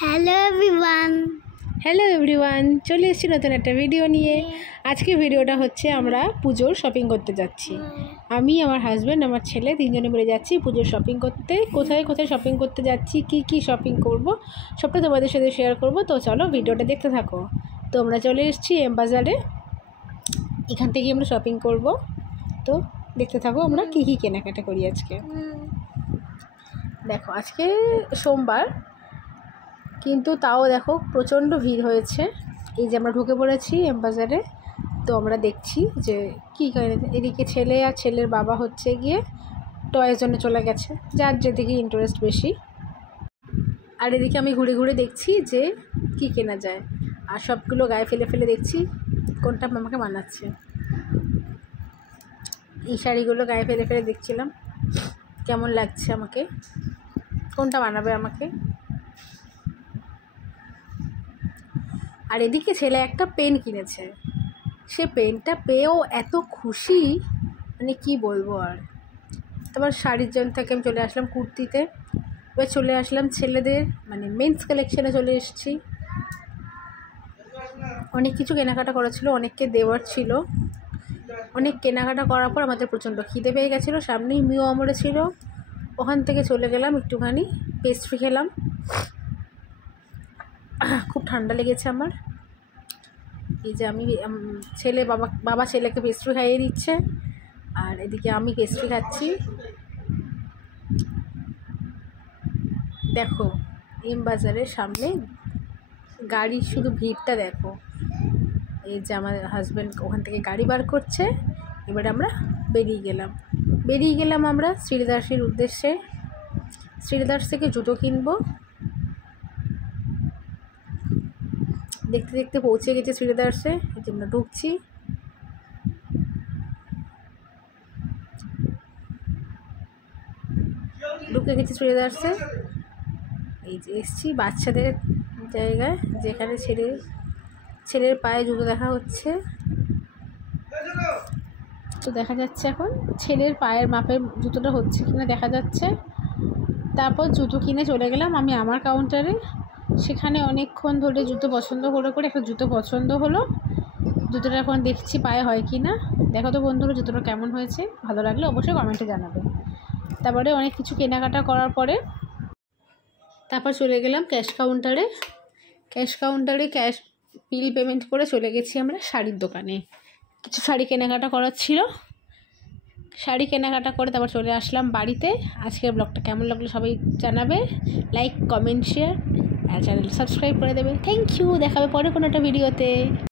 Hello everyone চলে এসেছি নতুন একটা ভিডিও নিয়ে। আজকে ভিডিওটা হচ্ছে আমরা পুজোর শপিং করতে যাচ্ছি। আমি, আমার হাজব্যান্ড, আমার ছেলে তিনজনে মিলে যাচ্ছি পুজোর শপিং করতে। কোথায় কোথায় শপিং করতে যাচ্ছি, কি শপিং করব সবটা তোমাদের সাথে শেয়ার করব। তো চলো ভিডিওটা দেখতে থাকো। তো আমরা চলে এসেছি এম বাজারে, এখান থেকে আমরা শপিং করব। তো দেখতে থাকো আমরা কি কেনাকাটা করি আজকে। দেখো আজকে সোমবার, কিন্তু তাও দেখো প্রচণ্ড ভিড় হয়েছে। এই যে আমরা ঢুকে পড়েছি এম বাজারে। তো আমরা দেখছি যে কী এদিকে ছেলে আর ছেলের বাবা হচ্ছে গিয়ে টয়ের জন্য চলে গেছে, যার যেদিকে ইন্টারেস্ট বেশি। আর এদিকে আমি ঘুরে ঘুরে দেখছি যে কি কেনা যায়, আর সবগুলো গায়ে ফেলে ফেলে দেখছি কোনটা আমাকে মানাচ্ছে। এই শাড়িগুলো গায়ে ফেলে ফেলে দেখছিলাম কেমন লাগছে, আমাকে কোনটা মানাবে আমাকে। আর এদিকে ছেলে একটা পেন কিনেছে, সে পেনটা পেয়েও এত খুশি, মানে কি বলবো। আর তারপর শাড়ির জন্য থেকে আমি চলে আসলাম কুর্তিতে। এবার চলে আসলাম ছেলেদের মানে মেন্স কালেকশানে চলে এসেছি। অনেক কিছু কেনাকাটা করা ছিল, অনেককে দেওয়ার ছিল। অনেক কেনাকাটা করার পর আমাদের প্রচণ্ড খিদে পেয়ে গেছিলো। সামনেই মিও আমরে ছিল, ওখান থেকে চলে গেলাম একটুখানি পেস্ট্রি খেলাম। খুব ঠান্ডা লেগেছে আমার। এই যে আমি ছেলে বাবা ছেলেকে পেস্ট্রি খাইয়ে দিচ্ছে, আর এদিকে আমি পেস্ট্রি খাচ্ছি। দেখো এম বাজারের সামনে গাড়ি, শুধু ভিড়টা দেখো। এই যে আমার হাজব্যান্ড ওখান থেকে গাড়ি বার করছে। এবারে আমরা বেরিয়ে গেলাম আমরা শ্রীদাসের উদ্দেশ্যে। শ্রীদাস থেকে জুতো কিনবো। দেখতে দেখতে পৌঁছে গেছে শ্রীদাসে, এই যে আমরা ঢুকছি। ঢুকে গেছি শ্রীদাসে। এই যে এসছি বাচ্চাদের জায়গায়, যেখানে ছেলের পায়ে জুতো দেখা হচ্ছে। তো দেখা যাচ্ছে এখন ছেলের পায়ের মাপের জুতোটা হচ্ছে কিনা দেখা যাচ্ছে। তারপর জুতো কিনে চলে গেলাম আমি আমার কাউন্টারে। সেখানে অনেকক্ষণ ধরে জুতো পছন্দ করে একটা জুতো পছন্দ হলো। জুতোটা এখন দেখছি পায়ে হয় কি না। দেখো তো বন্ধুরা জুতোটা কেমন হয়েছে, ভালো লাগলে অবশ্যই কমেন্টে জানাবে। তারপরে অনেক কিছু কেনাকাটা করার পরে তারপর চলে গেলাম ক্যাশ কাউন্টারে। ক্যাশ বিল পেমেন্ট করে চলে গেছি আমরা শাড়ির দোকানে। কিছু শাড়ি কেনাকাটা করার ছিল, শাড়ি কেনাকাটা করে তারপর চলে আসলাম বাড়িতে। আজকের ব্লগটা কেমন লাগলো সবাই জানাবে, লাইক কমেন্ট শেয়ার আর চ্যানেল সাবস্ক্রাইব করে দেবে। থ্যাংক ইউ, দেখাবে পরে কোনো একটা ভিডিওতে।